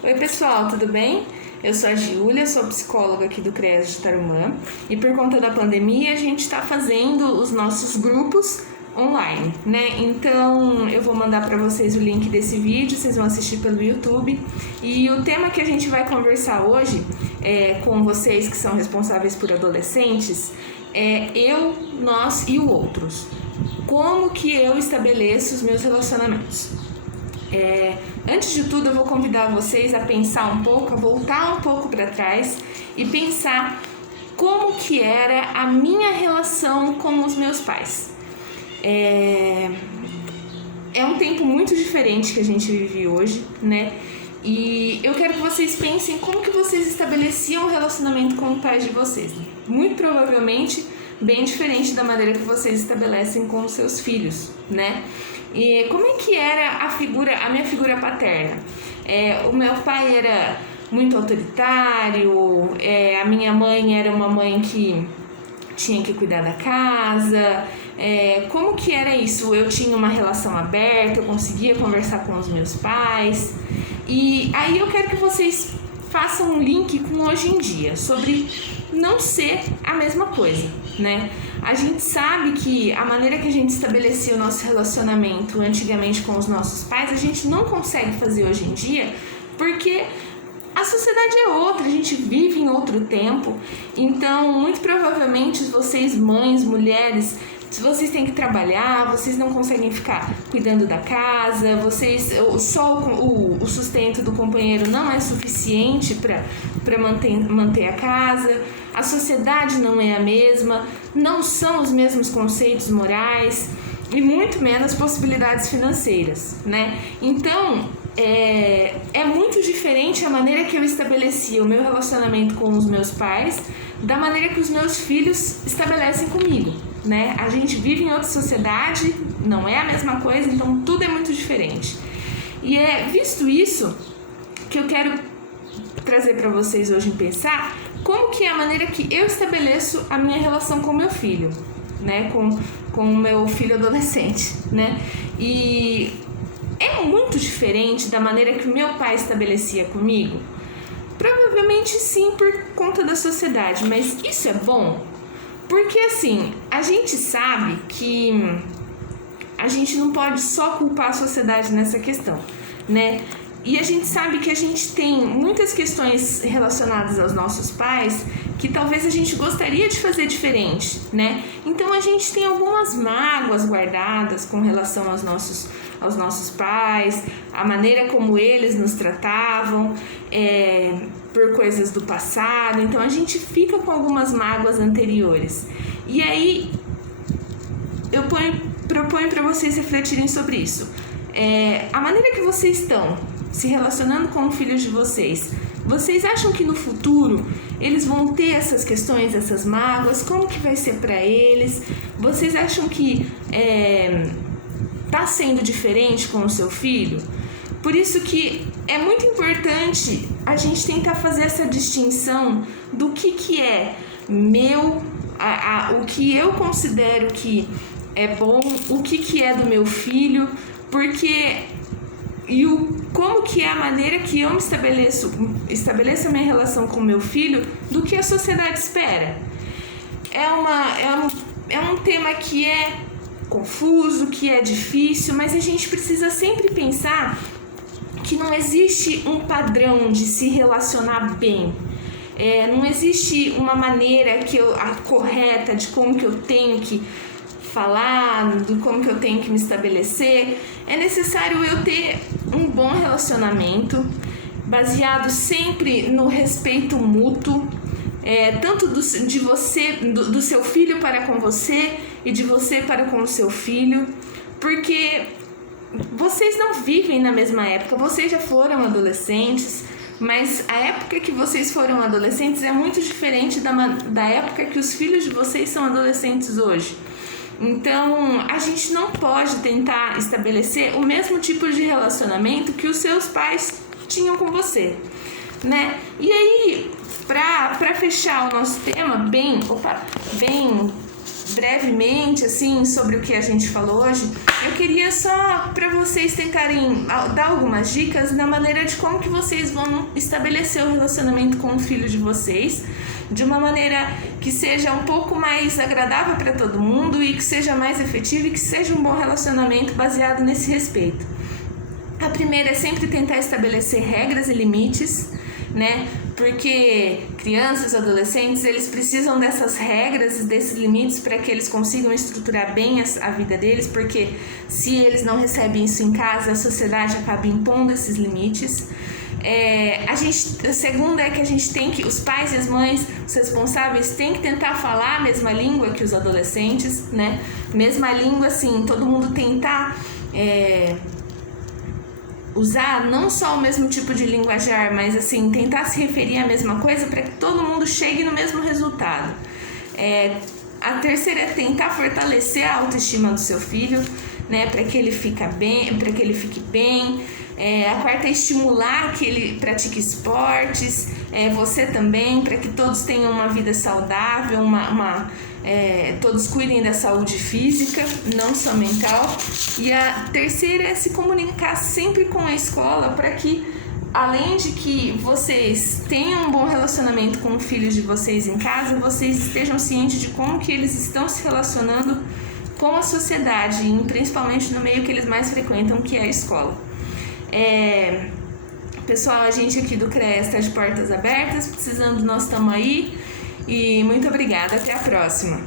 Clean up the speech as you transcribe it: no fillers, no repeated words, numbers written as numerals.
Oi pessoal, tudo bem? Eu sou a Júlia, sou psicóloga aqui do CREAS de Tarumã e por conta da pandemia a gente está fazendo os nossos grupos online, né? Então eu vou mandar para vocês o link desse vídeo, vocês vão assistir pelo YouTube e o tema que a gente vai conversar hoje com vocês que são responsáveis por adolescentes é eu, nós e o outros. Como que eu estabeleço os meus relacionamentos? Antes de tudo, eu vou convidar vocês a pensar um pouco, a voltar um pouco para trás e pensar como que era a minha relação com os meus pais. É um tempo muito diferente que a gente vive hoje, né? E eu quero que vocês pensem como que vocês estabeleciam um relacionamento com os pais de vocês. Muito provavelmente bem diferente da maneira que vocês estabelecem com os seus filhos, né? E como é que era a minha figura paterna? O meu pai era muito autoritário, a minha mãe era uma mãe que tinha que cuidar da casa. Como que era isso? Eu tinha uma relação aberta, eu conseguia conversar com os meus pais. E aí eu quero que vocês façam um link com hoje em dia, sobre não ser a mesma coisa, né? A gente sabe que a maneira que a gente estabelecia o nosso relacionamento antigamente com os nossos pais, a gente não consegue fazer hoje em dia, porque a sociedade é outra, a gente vive em outro tempo. Então, muito provavelmente, vocês mães, mulheres, se vocês têm que trabalhar, vocês não conseguem ficar cuidando da casa, só o sustento do companheiro não é suficiente para manter a casa, a sociedade não é a mesma, não são os mesmos conceitos morais e muito menos possibilidades financeiras, né? Então, é muito diferente a maneira que eu estabelecia o meu relacionamento com os meus pais da maneira que os meus filhos estabelecem comigo, né? A gente vive em outra sociedade, não é a mesma coisa, então tudo é muito diferente. E visto isso que eu quero trazer para vocês hoje em pensar como que é a maneira que eu estabeleço a minha relação com o meu filho, né? Com o meu filho adolescente, né? E é muito diferente da maneira que o meu pai estabelecia comigo? Provavelmente sim, por conta da sociedade, mas isso é bom? Porque assim, a gente sabe que a gente não pode só culpar a sociedade nessa questão, né? E a gente sabe que a gente tem muitas questões relacionadas aos nossos pais que talvez a gente gostaria de fazer diferente, né? Então a gente tem algumas mágoas guardadas com relação aos nossos pais, a maneira como eles nos tratavam, por coisas do passado. Então a gente fica com algumas mágoas anteriores. E aí eu proponho para vocês refletirem sobre isso. A maneira que vocês estão se relacionando com os filhos de vocês, vocês acham que no futuro eles vão ter essas questões, essas mágoas? Como que vai ser para eles? Vocês acham que tá sendo diferente com o seu filho? Por isso que é muito importante a gente tentar fazer essa distinção do que é meu, o que eu considero que é bom, o que é do meu filho, porque como que é a maneira que eu me estabeleço a minha relação com o meu filho do que a sociedade espera. É um tema que é confuso, que é difícil, mas a gente precisa sempre pensar que não existe um padrão de se relacionar bem. Não existe uma maneira a correta de como que eu tenho que falar, de como que eu tenho que me estabelecer. É necessário eu ter um bom relacionamento, baseado sempre no respeito mútuo, tanto do seu filho para com você e de você para com o seu filho, porque vocês não vivem na mesma época, vocês já foram adolescentes, mas a época que vocês foram adolescentes é muito diferente da época que os filhos de vocês são adolescentes hoje. Então, a gente não pode tentar estabelecer o mesmo tipo de relacionamento que os seus pais tinham com você, né? E aí, para fechar o nosso tema bem brevemente, assim, sobre o que a gente falou hoje, eu queria só para vocês tentarem dar algumas dicas na maneira de como que vocês vão estabelecer o relacionamento com o filho de vocês, de uma maneira que seja um pouco mais agradável para todo mundo e que seja mais efetivo e que seja um bom relacionamento baseado nesse respeito. A primeira é sempre tentar estabelecer regras e limites, né? Porque crianças, adolescentes, eles precisam dessas regras e desses limites para que eles consigam estruturar bem a vida deles, porque se eles não recebem isso em casa, a sociedade acaba impondo esses limites. A segunda é que a gente tem que, os pais e as mães, os responsáveis, têm que tentar falar a mesma língua que os adolescentes, né? Mesma língua, assim, todo mundo tentar usar não só o mesmo tipo de linguajar, mas assim, tentar se referir à mesma coisa para que todo mundo chegue no mesmo resultado. A terceira é tentar fortalecer a autoestima do seu filho, né, para que ele fique bem. A quarta é estimular que ele pratique esportes, você também, para que todos tenham uma vida saudável, todos cuidem da saúde física, não só mental. E a terceira é se comunicar sempre com a escola para que, além de que vocês tenham um bom relacionamento com os filhos de vocês em casa, vocês estejam cientes de como que eles estão se relacionando com a sociedade, e principalmente no meio que eles mais frequentam, que é a escola. Pessoal, a gente aqui do CREAS está de portas abertas, precisando, nós estamos aí. E muito obrigada, até a próxima!